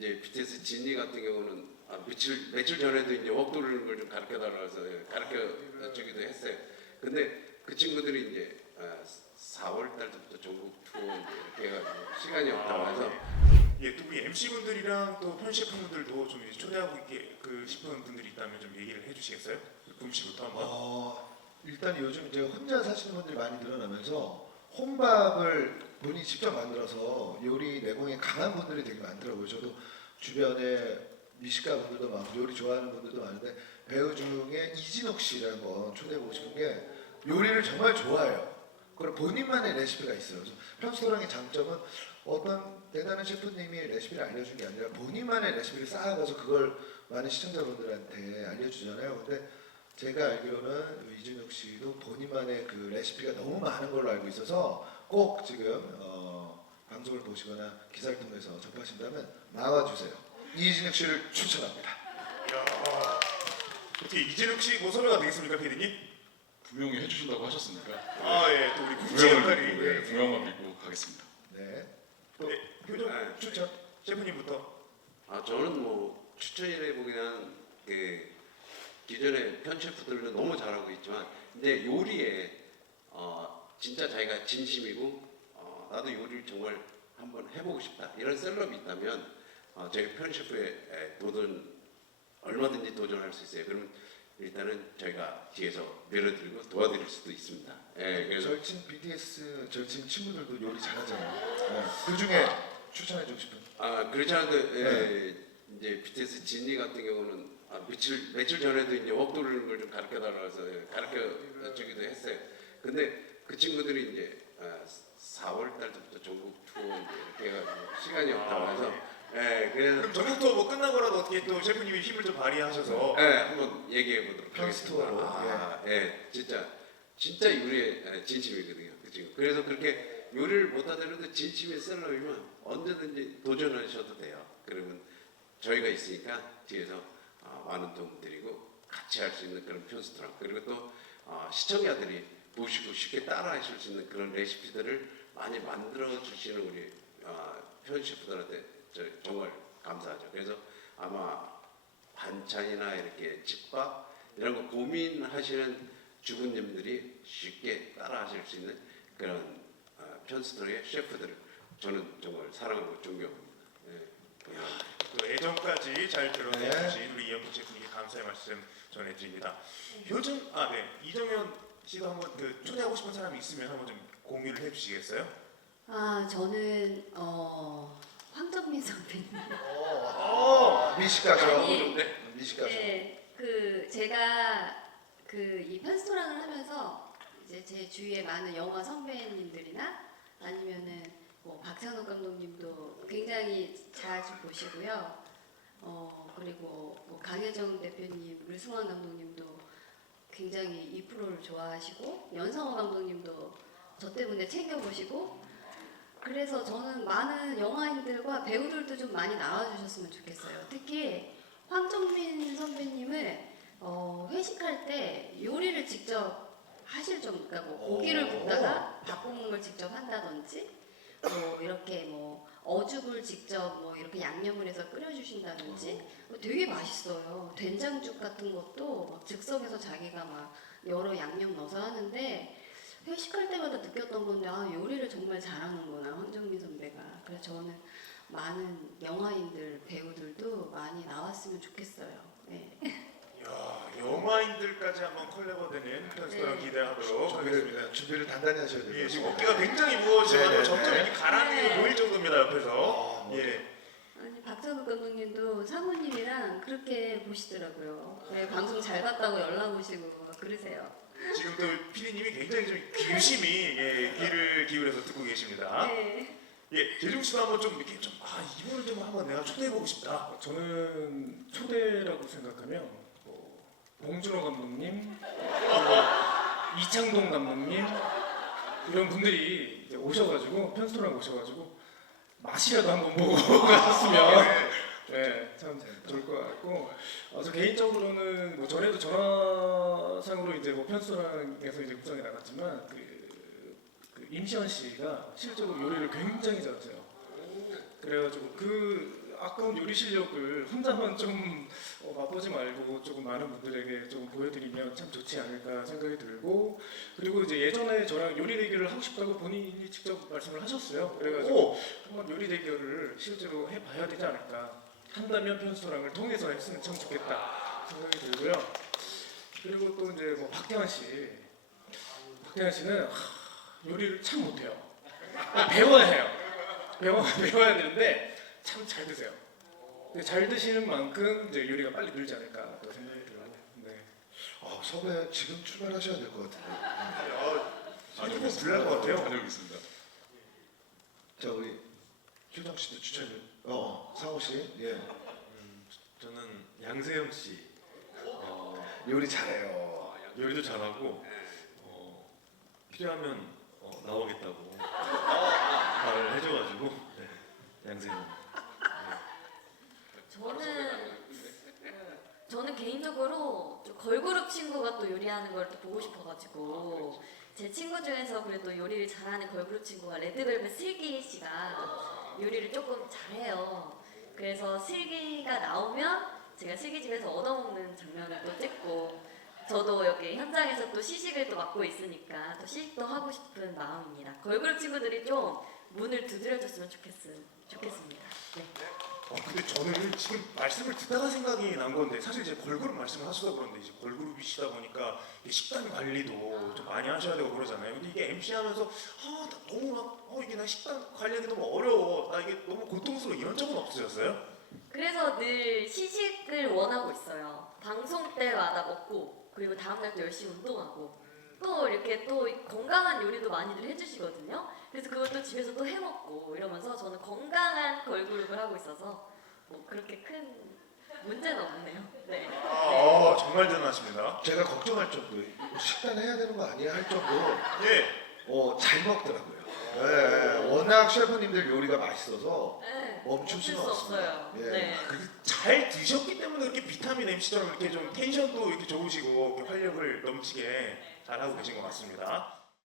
이제 BTS 진리 같은 경우는 아, 며칠 며칠 전에도 이제 웍 돌리는 걸 좀 가르쳐 달라서 가르쳐 주기도 했어요. 근데 그 친구들이 이제 아, 4월 달부터 전국 투어 이제 이렇게 해가지고 시간이 없다고 해서 예, 또 우리 MC 분들이랑 또 편집분 분들도 좀 이제 초대하고 있게 그 싶은 분들이 있다면 좀 얘기를 해주시겠어요? 붐 씨부터 한번. 어, 일단 요즘 이제 혼자 사시는 분들이 많이 늘어나면서 혼밥을 본인이 직접 만들어서 요리 내공에 강한 분들이 되게 많더라고요. 저도 주변에 미식가 분들도 많고 요리 좋아하는 분들도 많은데 배우 중에 이진욱 씨를 한번 초대해보고 싶은 게 요리를 정말 좋아해요. 그리고 본인만의 레시피가 있어요. 편스토랑의 장점은 어떤 대단한 셰프님이 레시피를 알려준 게 아니라 본인만의 레시피를 쌓아가서 그걸 많은 시청자분들한테 알려주잖아요. 근데 제가 알기로는 이준혁 씨도 본인만의 그 레시피가 너무 많은 걸로 알고 있어서 꼭 지금 어, 방송을 보시거나 기사를 통해서 접하신다면 나와주세요. 이준혁 씨를 추천합니다. 야, 어떻게 이진욱 씨뭐 섭외가 되겠습니까, 피디님? 분명히 해주신다고 하셨으니까 아, 예, 또 우리 분명을 역할이. 믿고, 예, 분명만 믿고 가겠습니다. 네. 또 네, 교정 네. 추천 셰프님부터. 아 저는 뭐 추천이라 보기는 그 기존의 편셰프들도 너무 잘하고 있지만 근데 요리에 어 진짜 자기가 진심이고 어 나도 요리를 정말 한번 해보고 싶다 이런 셀럽이 있다면 어 저희 편셰프의 에, 도전 얼마든지 도전할 수 있어요. 그러면 일단은 저희가 뒤에서 밀어드리고 도와드릴 수도 있습니다. 예, 그래서 절친 BTS 절친 친구들도 요리 잘하잖아요. 네. 그 중에 추천해주고 싶은. 아 그렇지 않아도 예, 이제 BTS 진리 같은 경우는 아, 며칠 며칠 전에도 이제 웍 돌리는 걸 좀 가르쳐 달라서 가르쳐 주기도 했어요. 근데 그 친구들이 이제 아, 4월 달부터 전국 투어 이제 이렇게 해가지고 시간이 없다고 아, 해서 예 그래서 그럼 전국 투어 뭐 끝나고라도 어떻게 또 셰프님이 힘을 좀 발휘하셔서 예 한번 얘기해 보도록 하겠습니다. 아, 예 진짜 진짜 요리에 예, 진심이거든요. 그 친구. 그래서 그렇게 요리를 못하더라도 진심의 셀러이면 언제든지 도전하셔도 돼요. 그러면 저희가 있으니까 뒤에서 어, 많은 도움 드리고 같이 할 수 있는 그런 편스토랑 그리고 또 어, 시청자들이 보시고 쉽게 따라 하실 수 있는 그런 레시피들을 많이 만들어 주시는 우리 어, 편셰프들한테 저 정말 감사하죠. 그래서 아마 반찬이나 이렇게 집밥 이런 거 고민하시는 주부님들이 쉽게 따라 하실 수 있는 그런 어, 편스토리의 셰프들을 저는 정말 사랑하고 존경합니다. 예. 야. 또 애정까지 잘 네. 드러내주신 우리 이영기 셰프님께 감사의 말씀 전해드립니다. 요즘 아네 이정현 씨도 한번 그 초대하고 싶은 사람이 있으면 한번 좀 공유를 해주시겠어요? 아 저는 어 황정민 선배님. 어, 미식가죠. 아니, 미식가죠. 네, 그 제가 그 이 편스토랑을 하면서 이제 제 주위에 많은 영화 선배님들이나 아니면은 뭐 박찬욱 감독님도 굉장히 자주 보시고요. 어 그리고 뭐 강혜정 대표님, 류승환 감독님도 굉장히 이 프로를 좋아하시고 연상호 감독님도 저 때문에 챙겨 보시고 그래서 저는 많은 영화인들과 배우들도 좀 많이 나와주셨으면 좋겠어요. 특히 황정민 선배님을 어, 회식할 때 요리를 직접 하실 정도, 그러니까 뭐 고기를 굽다가 밥 볶는 걸 직접 한다든지, 뭐 이렇게 뭐 어죽을 직접 뭐 이렇게 양념을 해서 끓여주신다든지, 뭐 되게 맛있어요. 된장죽 같은 것도 막 즉석에서 자기가 막 여러 양념 넣어서 하는데 회식할 때마다 느꼈던 건데 아 요리를 정말 잘하는구나 황정민 선배가. 그래서 저는 많은 영화인들 배우들도 많이 나왔으면 좋겠어요. 네. 이야 영화인들까지 한번 콜라보되는 편스토랑 네. 기대하도록 하겠습니다. 준비를, 준비를 단단히 하셔야 돼요. 예, 지금 어깨가 굉장히 무거우셔가지고 네네네. 점점 이렇게 가라앉는 게 네. 보일 정도입니다 옆에서. 어, 뭐. 예. 아니 박찬욱 감독님도 사모님이랑 그렇게 보시더라고요. 네, 방송 잘 봤다고 연락 오시고 막 그러세요. 지금 또 피디님이 굉장히 좀 유심히 예, 귀를 기울여서 듣고 계십니다. 네. 예, 재중 씨도 한번 좀 이렇게 좀아 이분을 좀 한번 내가 초대해 보고 싶다. 어, 저는 초대라고 생각하면 뭐 봉준호 감독님, 이창동 감독님 이런 분들이 이제 오셔가지고 편스토랑 오셔가지고 맛이라도 한번 보고 갔으면 네, 참 좋을 것 같고 어, 저 개인적으로는 뭐 전에도 전화상으로 이제 뭐 편스토랑에서 이제 구성이 나갔지만 그, 그 임시완 씨가 실제로 요리를 굉장히 잘하세요. 그래가지고 그 아까운 요리 실력을 혼자만 좀 어, 맛보지 말고 조금 많은 분들에게 좀 보여드리면 참 좋지 않을까 생각이 들고 그리고 이제 예전에 저랑 요리 대결을 하고 싶다고 본인이 직접 말씀을 하셨어요. 그래가지고 오, 한번 요리 대결을 실제로 해봐야 되지 않을까 한다면 편스토랑을 통해서 했으면 참 좋겠다 생각이 들고요. 그리고 또 이제 뭐 박태환 씨, 박태환 씨는 하, 요리를 참 못해요. 배워야 해요. 배워 배워야 되는데 참 잘 드세요. 근데 잘 드시는 만큼 이제 요리가 빨리 늘지 않을까 또 생각이 들고. 네. 어, 섭외 지금 출발하셔야 될 것 같은데. 아, 조금 불리할 것 같아요. 다녀오겠습니다. 자 우리 효정 씨도 추천을. 어, 상호 씨, 예, 저는 양세형 씨 어, 요리 잘해요. 요리도 잘하고 어, 필요하면 어, 나오겠다고 말을 해줘가지고 네, 양세형 저는 저는 개인적으로 좀 걸그룹 친구가 또 요리하는 걸 또 보고 싶어가지고 제 친구 중에서 그래도 요리를 잘하는 걸그룹 친구가 레드벨벳 슬기 씨가 요리를 조금 잘해요. 그래서 슬기가 나오면 제가 슬기 집에서 얻어먹는 장면을 또 찍고 저도 여기 현장에서 또 시식을 또 맡고 있으니까 또 시식도 하고 싶은 마음입니다. 걸그룹 친구들이 좀 문을 두드려줬으면 좋겠, 좋겠습니다. 근데 저는 지금 말씀을 듣다가 생각이 난 건데 사실 이제 걸그룹 말씀을 하셔서 그런데 이제 걸그룹이시다 보니까 이 식단 관리도 좀 많이 하셔야 되고 그러잖아요. 근데 이게 MC 하면서 아, 나 너무 막 어, 이게 나 식단 관리하기 너무 어려워. 나 이게 너무 고통스러워. 이런 적은 없으셨어요? 그래서 늘 시식을 원하고 있어요. 방송 때마다 먹고 그리고 다음 날도 열심히 운동하고 또 이렇게 또 건강한 요리도 많이들 해주시거든요. 그래서 또 집에서 또 해먹고 이러면서 저는 건강한 걸그룹을 하고 있어서 뭐 그렇게 큰 문제는 없네요. 네. 아, 정말 대단하십니다. 제가 걱정할 정도로 이거 식단 해야 되는 거 아니야 할 정도로 예. 어, 잘 먹더라고요. 네, 워낙 셰프님들 요리가 맛있어서 네. 멈출 수가 수 없습니다. 없어요. 예. 네. 그잘 드셨기 때문에 이렇게 비타민 MC처럼 이렇게 좀 텐션도 이렇게 좋으시고 이렇게 활력을 넘치게 잘하고 계신 것 같습니다.